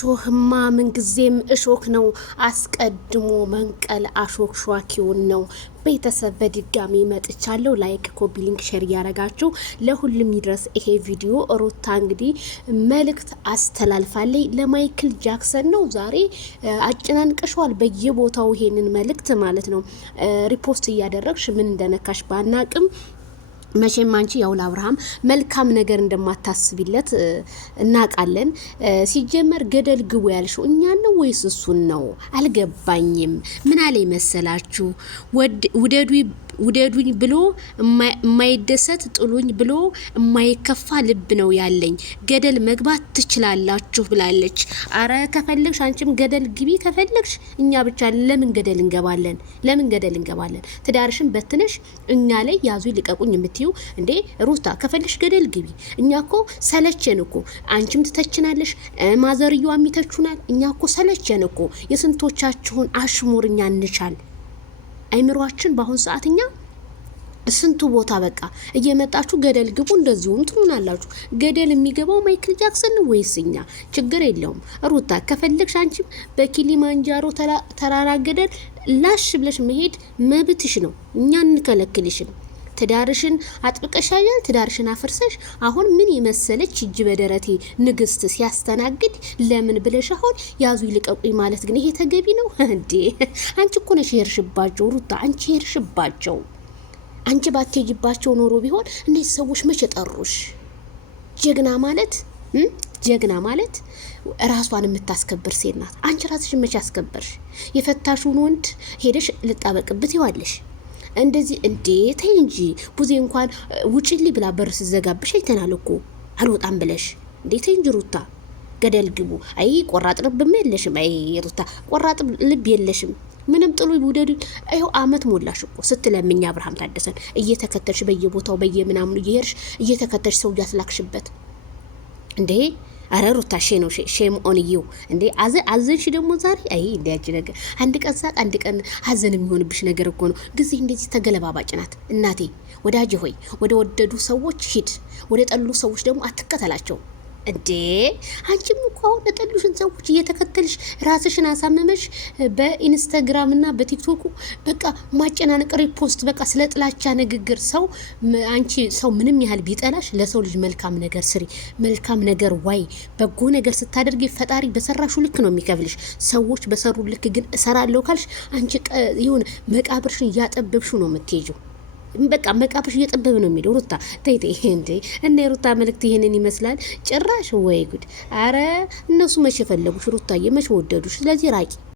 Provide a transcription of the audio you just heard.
እሾህማ ምንጊዜም እሾክ ነው። አስቀድሞ መንቀል አሾክሿኪውን ነው። ቤተሰብ በድጋሚ መጥቻለሁ። ላይክ፣ ኮፒ ሊንክ፣ ሼር እያረጋችሁ ለሁሉም ይድረስ ይሄ ቪዲዮ። ሩታ እንግዲህ መልእክት አስተላልፋለች ለማይክል ጃክሰን ነው። ዛሬ አጨናንቀሽዋል በየቦታው ይሄንን መልእክት ማለት ነው። ሪፖስት እያደረግሽ ምን እንደነካሽ ባናቅም መቼም አንቺ ያው ለአብርሃም መልካም ነገር እንደማታስቢለት እናቃለን። ሲጀመር ገደል ግቡ ያልሽው እኛን ነው ወይስ እሱን ነው? አልገባኝም። ምን አለ መሰላችሁ? ውደዱኝ ብሎ የማይደሰት ጥሉኝ ብሎ የማይከፋ ልብ ነው ያለኝ። ገደል መግባት ትችላላችሁ ብላለች። አረ ከፈለግሽ አንቺም ገደል ግቢ ከፈለግሽ። እኛ ብቻ ለምን ገደል እንገባለን? ትዳርሽን በትነሽ እኛ ላይ ያዙ ልቀቁኝ የምትዩ እንዴ? ሩታ ከፈለግሽ ገደል ግቢ። እኛ እኮ ሰለቸን እኮ። አንቺም ትተችናለሽ፣ ማዘርየዋ የሚተቹናል። እኛ እኮ ሰለቸን እኮ። የስንቶቻችሁን አሽሙር እኛ እንቻል አይምሯችን በአሁን ሰዓትኛ ስንቱ ቦታ በቃ እየመጣችሁ ገደል ግቡ እንደዚሁም ትሉናላችሁ። ገደል የሚገባው ማይክል ጃክሰን ወይስ እኛ? ችግር የለውም ሩታ ከፈለግሽ አንቺም በኪሊማንጃሮ ተራራ ገደል ላሽ ብለሽ መሄድ መብትሽ ነው። እኛ እንከለክልሽም። ትዳርሽን አጥብቀሻያል። ትዳርሽን አፍርሰሽ አሁን ምን የመሰለች እጅ በደረቴ ንግስት ሲያስተናግድ ለምን ብለሽ አሁን ያዙ ይልቀቁኝ ማለት ግን ይሄ ተገቢ ነው እንዴ? አንቺ እኮ ነሽ የርሽባቸው ሩታ፣ አንቺ የርሽባቸው። አንቺ ባትይባቸው ኖሮ ቢሆን እነዚህ ሰዎች መቼ ጠሩሽ? ጀግና ማለት ራሷን የምታስከብር ሴት ናት። አንቺ ራስሽን መቼ አስከበርሽ? የፈታሹን ወንድ ሄደሽ ልጣበቅበት ይዋለሽ እንደዚህ እንዴት እንጂ ቡዜ እንኳን ውጪልኝ ብላ በር ሲዘጋብሽ አይተናል እኮ አልወጣም ብለሽ እንዴት እንጂ ሩታ ገደል ግቡ። አይ ቆራጥ ልብ የለሽም። አይ ሩታ ቆራጥ ልብ የለሽም። ምንም ጥሉ ይውደዱ። አይው አመት ሞላሽ እኮ ስትለምኝ አብርሃም ታደሰን እየተከተልሽ በየቦታው በየምናምኑ እየሄድሽ እየተከተልሽ ሰው ያስላክሽበት እንዴ? አረ ሩታ ሼም ኦን ዩ እንዴ! አዘንሽ ደግሞ ዛሬ። አይ እንዲያጅ ነገር አንድ ቀን ሳቅ አንድ ቀን ሀዘን የሚሆንብሽ ነገር እኮ ነው። ጊዜ እንደዚህ ተገለባባጭ ናት እናቴ። ወዳጅ ሆይ ወደ ወደዱ ሰዎች ሂድ፣ ወደ ጠሉ ሰዎች ደግሞ አትከተላቸው። እንዴ አንቺም እኮ አሁን ለጠሉሽን ሰዎች እየተከተልሽ ራስሽን አሳመመሽ። በኢንስታግራም እና በቲክቶክ በቃ ማጨናነቅ ሪፖስት፣ በቃ ስለ ጥላቻ ንግግር። አንቺ ሰው ምንም ያህል ቢጠላሽ ለሰው ልጅ መልካም ነገር ስሪ። መልካም ነገር ዋይ በጎ ነገር ስታደርጊ ፈጣሪ በሰራሹ ልክ ነው የሚከፍልሽ። ሰዎች በሰሩ ልክ ግን እሰራለሁ ካልሽ አንቺ ይሁን መቃብርሽን እያጠበብሹ ነው የምትሄጂው። በቃ መቃብሽ እየጠበበ ነው የሚለው። ሩታ ተይቴ እንዴ! እና የሩታ መልእክት ይሄንን ይመስላል። ጭራሽ ወይ ጉድ! አረ እነሱ መቼ ፈለጉሽ ሩታዬ? መቼ ወደዱሽ? ስለዚህ ራቂ።